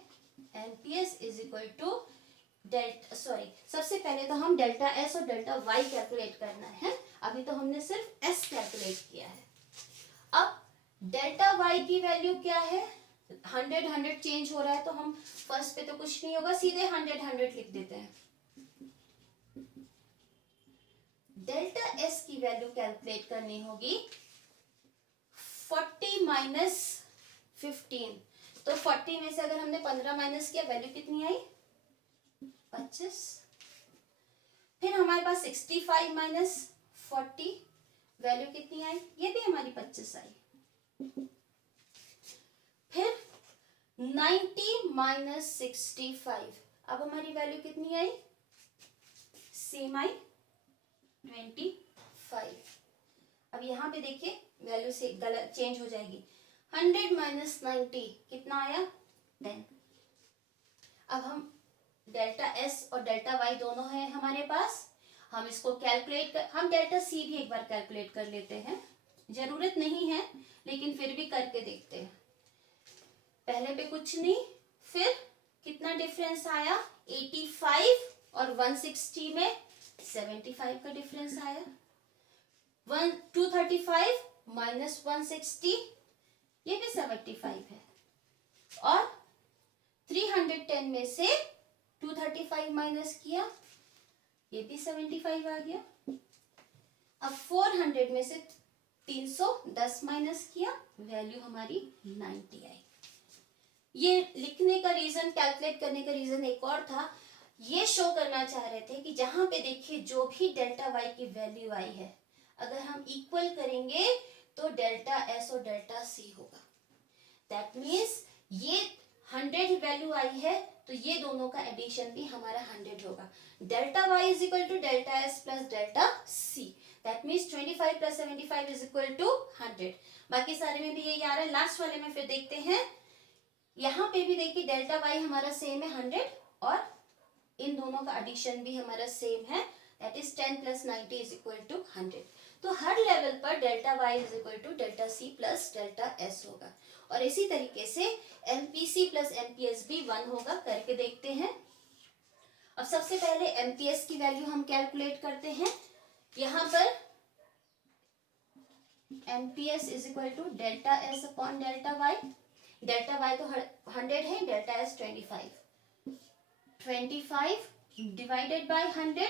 एनपीएस इज इक्वल टू सबसे पहले तो हम डेल्टा एस और डेल्टा वाई कैलकुलेट करना है। अभी तो हमने सिर्फ एस कैलकुलेट किया है। अब डेल्टा वाई की वैल्यू क्या है? 100 चेंज हो रहा है तो हम फर्स्ट पे तो कुछ नहीं होगा, सीधे 100 लिख देते हैं। डेल्टा एस की वैल्यू कैलकुलेट करनी होगी 40 माइनस 15। तो 40 में से अगर हमने 15 माइनस किया, वैल्यू कितनी आई? 25। फिर हमारे पास 65 माइनस 40, वैल्यू कितनी आई? ये भी हमारी 25 आई। फिर 90 माइनस 65, अब हमारी वैल्यू कितनी आई? सेम आई, 25। अब यहाँ पे देखिए वैल्यू से गलत चेंज हो जाएगी। 100 माइनस 90 कितना आया? 10। अब हम डेल्टा एस और डेल्टा वाई दोनों है हमारे पास। हम इसको हम डेल्टा सी भी एक बार कैलकुलेट कर लेते हैं, जरूरत नहीं है लेकिन फिर भी करके देखते हैं। पहले पे कुछ नहीं, फिर कितना डिफरेंस आया? 85 और 160 में 75 का डिफरेंस आया। 235 माइनस 160, ये भी 75 है। और 310 में से 235 माइनस किया, ये भी 75 आ गया। अब 400 में से 310 माइनस किया, वैल्यू हमारी 90 आई। ये लिखने का रीजन, कैलकुलेट करने का रीजन एक और था। ये शो करना चाह रहे थे कि जहां पे देखिए जो भी डेल्टा वाई की वैल्यू आई है, अगर हम इक्वल करेंगे तो डेल्टा एस और डेल्टा सी होगा। दैट मीन्स ये 100 वैल्यू आई है तो ये दोनों का एडिशन भी हमारा 100 होगा। Delta Y is equal to delta S plus delta C. That means 25 plus 75 is equal to 100। बाकी सारे में भी यही आ रहा है। लास्ट वाले में फिर देखते हैं। यहाँ पे भी देखिए डेल्टा वाई हमारा सेम है 100 और इन दोनों का एडिशन भी हमारा सेम है। That is 10 plus 90 is equal to 100। तो हर लेवल पर delta Y is equal to delta C plus delta S होगा। और इसी तरीके से एमपीसी प्लस एमपीएस भी 1 होगा। करके देखते हैं। अब सबसे पहले एमपीएस की वैल्यू हम कैलकुलेट करते हैं। यहाँ पर MPS is equal to delta S upon delta Y. Delta Y तो 100 है, delta S 25 divided by 100,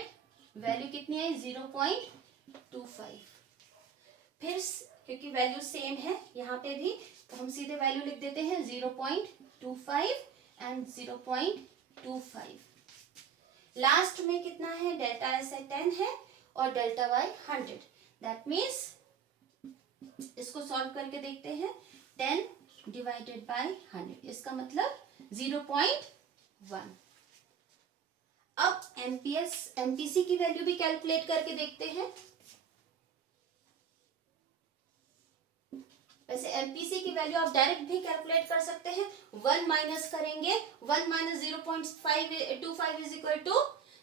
value कितनी है? 0.25। फिर क्योंकि वैल्यू सेम है यहाँ पे भी, तो हम सीधे वैल्यू लिख देते हैं 0.25 एंड 0.25। लास्ट में कितना है? डेल्टा एस 10 है और डेल्टा वाई 100। दैट मीन्स इसको सॉल्व करके देखते हैं। 10 डिवाइडेड बाय 100, इसका मतलब 0.1। अब एमपीसी की वैल्यू भी कैलकुलेट करके देखते हैं। वैसे एमपीसी की वैल्यू आप डायरेक्ट भी कैलकुलेट कर सकते हैं। 1 माइनस करेंगे, 1 माइनस 0.525 इज इक्वल टू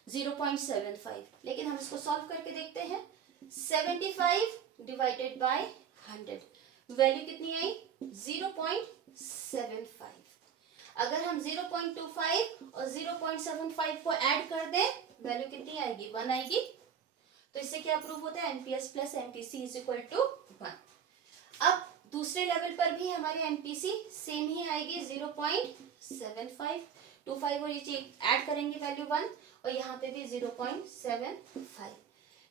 0.75। लेकिन हम इसको सॉल्व करके देखते हैं। 75 डिवाइडेड बाय 100, वैल्यू कितनी आई? 0.75। अगर हम 0.25 और 0.75 को ऐड कर दें, वैल्यू कितनी आएगी? 1 आएगी। तो इससे क्या प्रूव होता है? MPS plus MPC is equal to 1। अब दूसरे लेवल पर भी हमारी एमपीसी सेम ही आएगी, 0.75। 25 और ये ऐड करेंगे, वैल्यू 1, और यहाँ पे भी 0.75।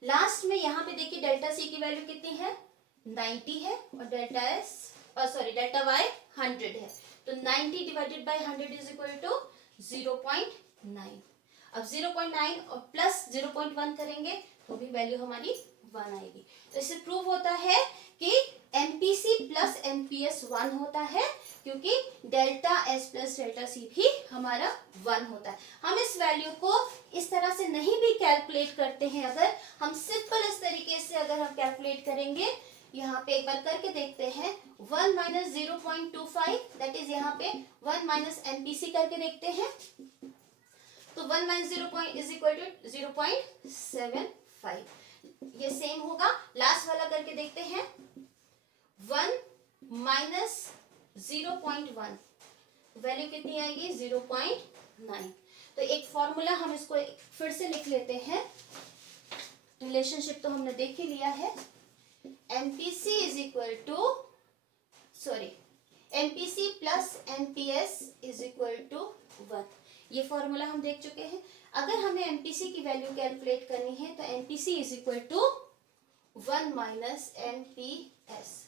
लास्ट में यहाँ पे देखिए डेल्टा सी की वैल्यू कितनी है? 90 है और डेल्टा वाई 100 है। तो 90 divided by 100 is equal to 0.9। अब 0.9 और प्लस 0.1 करेंगे तो भी वैल्यू हमारी 1 आएगी। तो इससे प्रूव होता है कि एमपीसी प्लस एमपीएस 1 होता है, क्योंकि delta S plus delta C भी हमारा 1 होता है। हम इस वैल्यू को इस तरह से नहीं भी कैलकुलेट करते हैं। अगर हम सिंपल इस तरीके से अगर हम कैलकुलेट करेंगे, यहाँ पे एक बार करके देखते हैं। 1 माइनस 0.25, दैट इज यहाँ पे 1 माइनस एमपीसी करके देखते हैं। तो 1 माइनस 0 इज इक्वल टू 0.75, ये सेम होगा। लास्ट वाला करके देखते हैं। 1 माइनस 0.1, वैल्यू कितनी आएगी 0.9। तो एक फॉर्मूला हम इसको फिर से लिख लेते हैं, रिलेशनशिप तो हमने देख ही लिया है। MPC is equal to MPC plus MPS is equal to 1, ये फॉर्मूला हम देख चुके हैं। अगर हमें एमपीसी की वैल्यू कैलकुलेट करनी है तो MPC is equal to 1 minus MPS.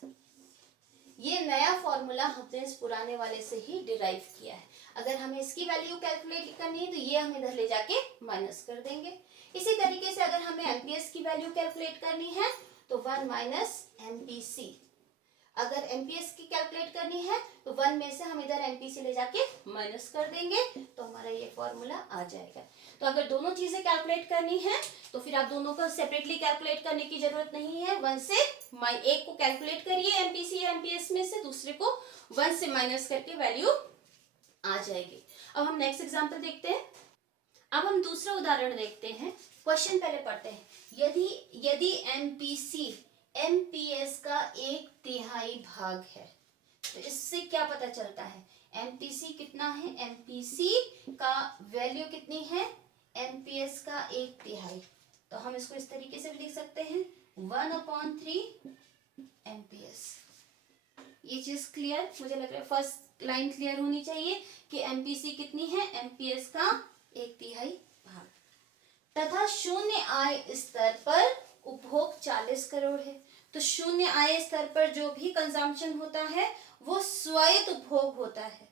ये नया फॉर्मूला हमने इस पुराने वाले से ही डिराइव किया है। अगर हमें इसकी वैल्यू कैलकुलेट करनी है तो ये हम इधर ले जाके माइनस कर देंगे। इसी तरीके से अगर हमें एमपीएस की वैल्यू कैलकुलेट करनी है तो 1 माइनस एमपीसी। अगर एमपीएस की कैलकुलेट करनी है तो 1 में से हम इधर एमपीसी ले जाके माइनस कर देंगे, तो हमारा ये फॉर्मूला आ जाएगा। तो अगर दोनों चीजें कैलकुलेट करनी है तो फिर आप दोनों को सेपरेटली कैलकुलेट करने की जरूरत नहीं है। 1 से एक को कैलकुलेट करिए एमपीसी या एमपीएस में से, दूसरे को 1 से माइनस करके वैल्यू आ जाएगी। अब हम नेक्स्ट एग्जाम्पल देखते हैं। अब हम दूसरा उदाहरण देखते हैं। क्वेश्चन पहले पढ़ते हैं। यदि एमपीसी एमपीएस का 1/3 भाग है, तो इससे क्या पता चलता है? एमपीसी कितना है? एमपीसी का वैल्यू कितनी है? एमपीएस का 1/3। तो हम इसको इस तरीके से भी लिख सकते हैं 1/3 एमपीएस। ये चीज क्लियर? मुझे लग रहा है फर्स्ट लाइन क्लियर होनी चाहिए कि एमपीसी कितनी है? एमपीएस का 1/3 भाग। तथा शून्य आय स्तर पर उपभोग 40 करोड़ है। तो शून्य आय स्तर पर जो भी कंजम्पशन होता है वो स्वायत्त उपभोग होता है।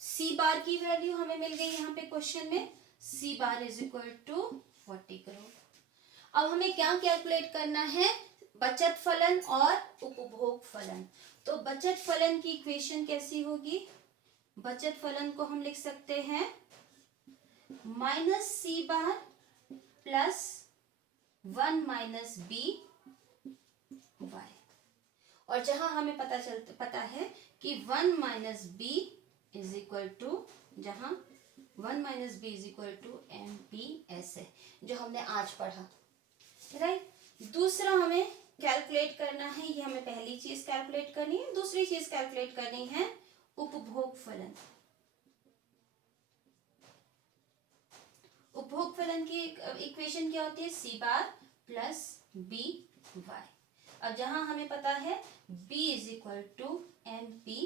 सी बार की वैल्यू हमें मिल गई यहाँ पे क्वेश्चन में, C bar is equal to 40 crore. अब हमें क्या कैलकुलेट करना है? बचत फलन और उपभोग फलन। तो बचत फलन की इक्वेशन कैसी होगी? बचत फलन को हम लिख सकते हैं minus C bar plus 1 minus B Y. और जहां हमें पता है कि 1 minus B is equal to, जहां 1 minus B is equal to M P S है, जो हमने आज पढ़ा, राइट। दूसरा हमें कैलकुलेट करना है, ये हमें पहली चीज कैलकुलेट करनी है। दूसरी चीज कैलकुलेट करनी है उपभोग फलन। उपभोग फलन की इक्वेशन क्या होती है? C bar plus B Y. अब जहां हमें पता है b is equal to M P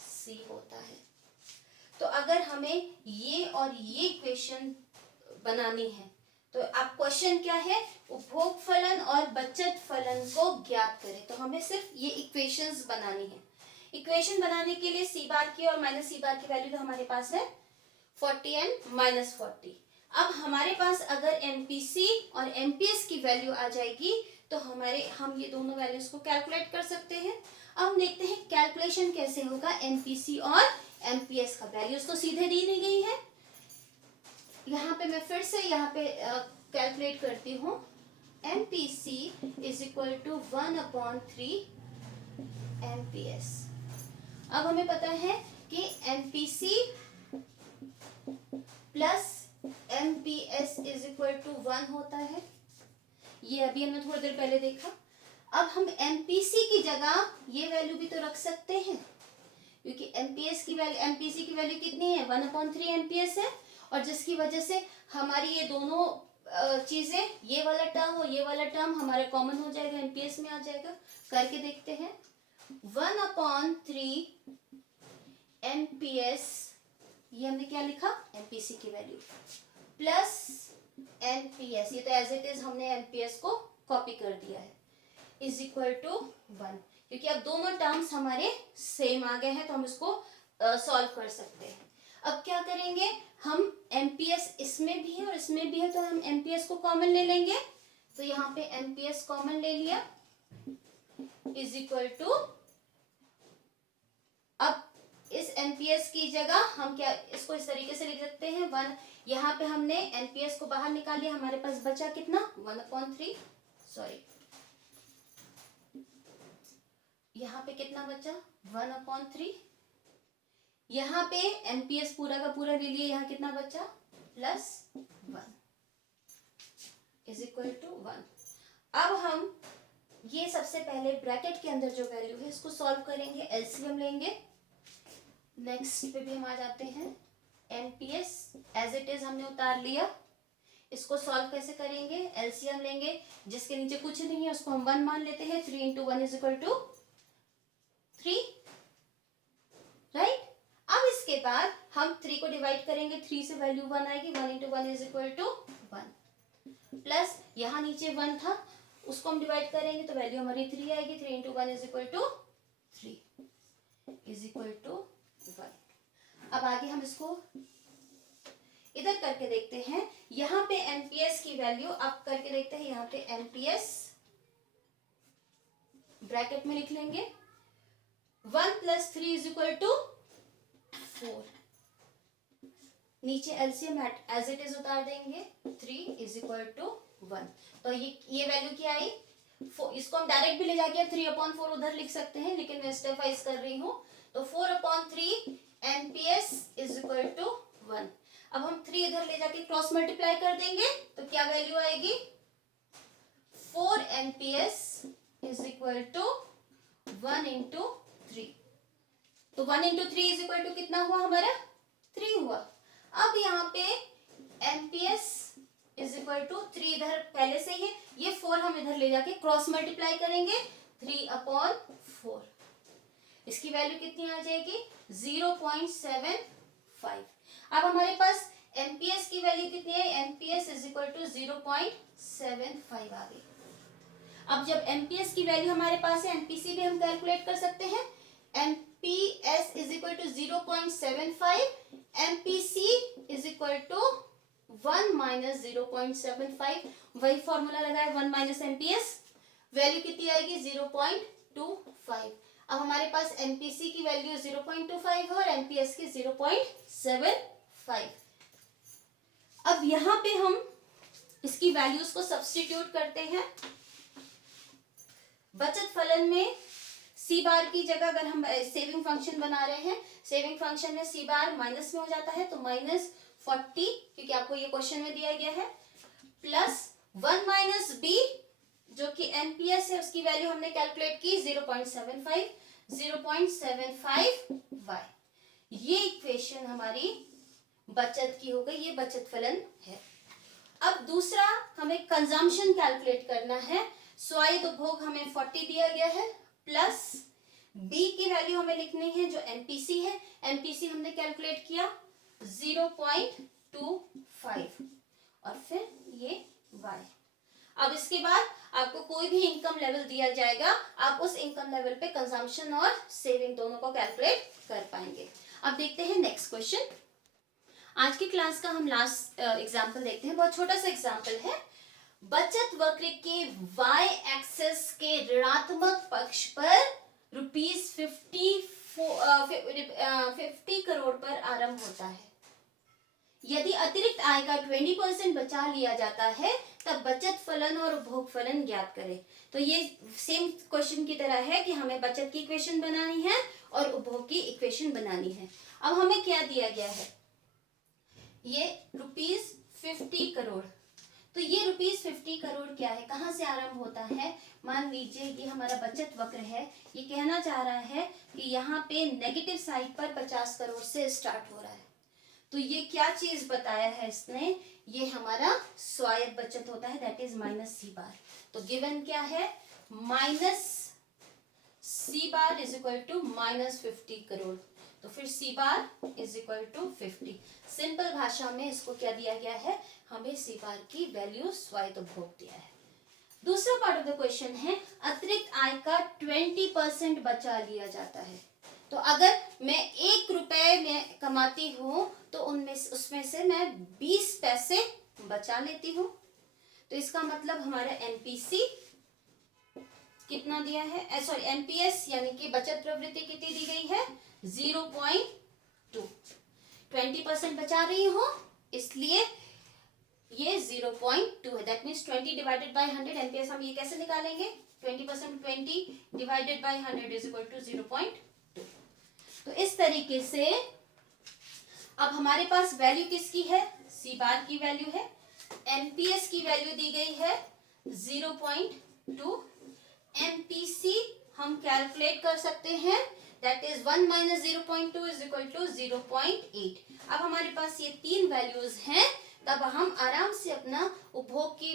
C होता है। तो अगर हमें ये और ये इक्वेशन बनानी है तो अब क्वेश्चन क्या है? उपभोग फलन और बचत फलन को ज्ञात करें। तो हमें सिर्फ ये इक्वेशंस बनानी है। इक्वेशन बनाने के लिए सी बार की और माइनस सी बार की वैल्यू तो हमारे पास है 40 एंड माइनस 40। अब हमारे पास अगर एमपीसी और एमपीएस की वैल्यू आ जाएगी तो हम ये दोनों वैल्यूज को कैलकुलेट कर सकते हैं। अब हम देखते हैं कैलकुलेशन कैसे होगा एमपीसी और एमपीएस का। वैल्यूज तो सीधे दी नहीं गई है। यहाँ पे मैं फिर से कैलकुलेट करती हूँ। MPC is equal to 1/3 MPS. अब हमें पता है कि MPC plus MPS is equal to 1 होता है। ये अभी हमने थोड़ी देर पहले देखा। अब हम एमपीसी की जगह ये वैल्यू भी तो रख सकते हैं, क्योंकि एमपीसी की वैल्यू कितनी है? 1/3 एमपीएस है। और जिसकी वजह से हमारी ये दोनों चीजें, ये वाला टर्म और ये वाला टर्म हमारा कॉमन हो जाएगा, एमपीएस में आ जाएगा। करके देखते हैं। 1/3 एमपीएस, ये हमने क्या लिखा? एमपीसी की वैल्यू प्लस एमपीएस, ये तो एज इट इज हमने एमपीएस को कॉपी कर दिया है, इज इक्वल टू 1। क्योंकि अब दोनों टर्म्स हमारे सेम आ गए हैं तो हम इसको सॉल्व कर सकते हैं। अब क्या करेंगे? हम एमपीएस इसमें भी है और इसमें भी है, तो हम एमपीएस को कॉमन ले लेंगे। तो यहाँ पे एमपीएस कॉमन ले लिया, इज इक्वल टू, अब इस एमपीएस की जगह हम क्या इसको इस तरीके से लिख सकते हैं 1। यहाँ पे हमने एमपीएस को बाहर निकाल लिया, हमारे पास बचा कितना? 1/3, सॉरी, यहाँ पे कितना बचा? 1/3। यहाँ पे एमपीएस पूरा का पूरा ले लिए, यहाँ कितना बचा? Plus 1 is equal to 1। अब हम ये सबसे पहले ब्रैकेट के अंदर जो वैल्यू है इसको सॉल्व करेंगे, एलसीएम लेंगे। नेक्स्ट पे भी हम आ जाते हैं। एमपीएस एज इट इज हमने उतार लिया। इसको सॉल्व कैसे करेंगे? एलसीएम लेंगे, जिसके नीचे कुछ नहीं है उसको हम 1 मान लेते हैं। 3 into 1 is equal to 3, right. अब इसके बाद हम 3 को डिवाइड करेंगे, 3 से वैल्यू 1 आएगी। 1 into 1 is equal to 1, plus यहाँ नीचे 1 था उसको हम डिवाइड करेंगे तो वैल्यू हमारी 3 आएगी। 3 into 1 is equal to 3 is equal to 1। अब आगे हम इसको इधर करके देखते हैं। यहाँ पे एमपीएस की वैल्यू अब करके देखते हैं। यहाँ पे एमपीएस ब्रैकेट में लिख लेंगे 1 प्लस 3 इज इक्वल टू 4। नीचे एलसीएम एज इट इज उतार देंगे। 3 इज इक्वल टू 1। तो ये वैल्यू क्या आई? इसको हम डायरेक्ट भी ले जाके 3/4 उधर लिख सकते हैं, लेकिन मैं स्टेप वाइज कर रही हूँ। तो 4/3 एमपीएस इज इक्वल टू 1। अब हम 3 इधर ले जाके क्रॉस मल्टीप्लाई कर देंगे तो क्या वैल्यू आएगी? 4 MPS is equal to 1 into 3। तो 1 इंटू 3 इज इक्वल टू कितना हुआ हमारा? 3 हुआ। अब यहाँ पे एमपीएस इज इक्वल टू 3 इधर पहले से ही है, ये 4 हम इधर ले जाके क्रॉस मल्टीप्लाई करेंगे। 3/4 इसकी वैल्यू कितनी आ जाएगी? 0.75। अब हमारे पास एमपीएस की वैल्यू कितनी है? एमपीएस इज इक्वल टू 0.75 आ गई। अब जब एमपीएस की वैल्यू हमारे पास है, एमपीसी भी हम कैलकुलेट कर सकते हैं। MPS is equal to 0.75, MPC is equal to 1 minus 0.75। वही फॉर्मूला लगाए, 1 माइनस एमपीएस, वैल्यू कितनी आएगी? 0.25। अब हमारे पास एमपीसी की वैल्यू 0.25 है और एमपीएस की 0.75। अब यहां पे हम इसकी वैल्यूज को सब्स्टिट्यूट करते हैं। बचत फलन में सी बार की जगह अगर हम सेविंग फंक्शन बना रहे हैं, सेविंग फंक्शन में सी बार माइनस में हो जाता है, तो -40, क्योंकि आपको ये क्वेश्चन में दिया गया है, प्लस 1 माइनस बी जो कि एमपीएस है, उसकी वैल्यू हमने कैलकुलेट की 0.75 ये इक्वेशन हमारी बचत की हो गई। ये बचत फलन है। अब दूसरा हमें कंजम्पशन कैलकुलेट करना है। स्वायत्त उपभोग हमें 40 दिया गया है, प्लस बी की वैल्यू हमें लिखनी है जो एमपीसी है। एमपीसी हमने कैलकुलेट किया 0.25 और फिर ये y। अब इसके बाद आपको कोई भी इनकम लेवल दिया जाएगा, आप उस इनकम लेवल पे कंजम्पशन और सेविंग दोनों को कैलकुलेट कर पाएंगे। अब देखते हैं नेक्स्ट क्वेश्चन। आज की क्लास का हम लास्ट एग्जांपल देखते हैं। बहुत छोटा सा एग्जांपल है। बचत वक्र के y एक्सेस के ऋणात्मक पक्ष पर ₹50 करोड़ पर आरंभ होता है। यदि अतिरिक्त आय का 20% बचा लिया जाता है तब बचत फलन और उपभोग फलन ज्ञात करें। तो ये सेम क्वेश्चन की तरह है कि हमें बचत की इक्वेशन बनानी है और उपभोग की इक्वेशन बनानी है। अब हमें क्या दिया गया है? ये ₹50 करोड़। तो ये ₹50 करोड़ क्या है? कहाँ से आरंभ होता है? मान लीजिए ये हमारा बचत वक्र है। ये कहना चाह रहा है कि यहाँ पे नेगेटिव साइड पर 50 करोड़ से स्टार्ट हो रहा है। तो ये क्या चीज बताया है इसने? ये हमारा स्वायत्त बचत होता है, that is minus C bar. तो गिवन क्या है? Minus C bar is equal to -50 crore. तो फिर C bar is equal to 50। Simple भाषा में इसको क्या दिया गया है? हमें सी बार की वैल्यू स्वायत्त उपभोग दिया है। दूसरा पार्ट ऑफ द क्वेश्चन है अतिरिक्त आय का 20% बचा लिया जाता है। तो अगर मैं 1 रुपए में कमाती हूं तो उसमें से मैं 20 पैसे बचा लेती हूं। तो इसका मतलब हमारा एमपीसी कितना दिया है? सॉरी, एमपीएस यानी कि बचत प्रवृत्ति कितनी दी गई है? 0.2। 20% बचा रही हूं इसलिए ये 0.2 है। That means 20 divided by 100। एमपीएस हम ये कैसे निकालेंगे? 20% 20 divided by 100 is equal to 0.2। तो इस तरीके से अब हमारे पास वैल्यू किसकी है? सी बार की वैल्यू है। एमपीएस की वैल्यू दी गई है 0.2। एमपीसी हम कैलकुलेट कर सकते हैं that is 1 minus 0.2 is equal to 0.8। अब हमारे पास ये तीन वैल्यूज हैं, तब हम आराम से अपना उपभोग की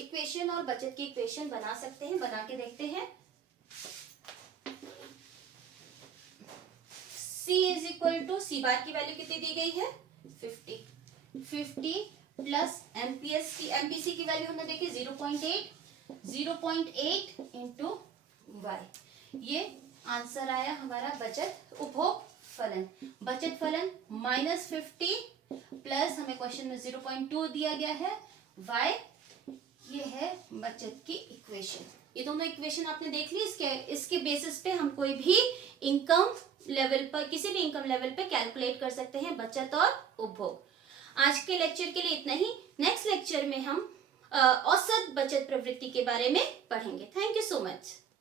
इक्वेशन और बचत की इक्वेशन बना सकते हैं। बना के देखते हैं। C इज इक्वल टू, सी बार की वैल्यू कितनी दी गई है 50 प्लस एमपीसी की वैल्यू हमने देखी 0.8 इंटू वाई। ये आंसर आया हमारा बचत उपभोग फलन। बचत फलन -50 प्लस हमें क्वेश्चन में 0.2 दिया गया है y, ये है बचत की इक्वेशन। ये दोनों इक्वेशन आपने देख ली। इसके बेसिस पे हम कोई भी इनकम लेवल पर, किसी भी इनकम लेवल पे कैलकुलेट कर सकते हैं बचत और उपभोग। आज के लेक्चर के लिए इतना ही। नेक्स्ट लेक्चर में हम औसत बचत प्रवृत्ति के बारे में पढ़ेंगे। Thank you so much.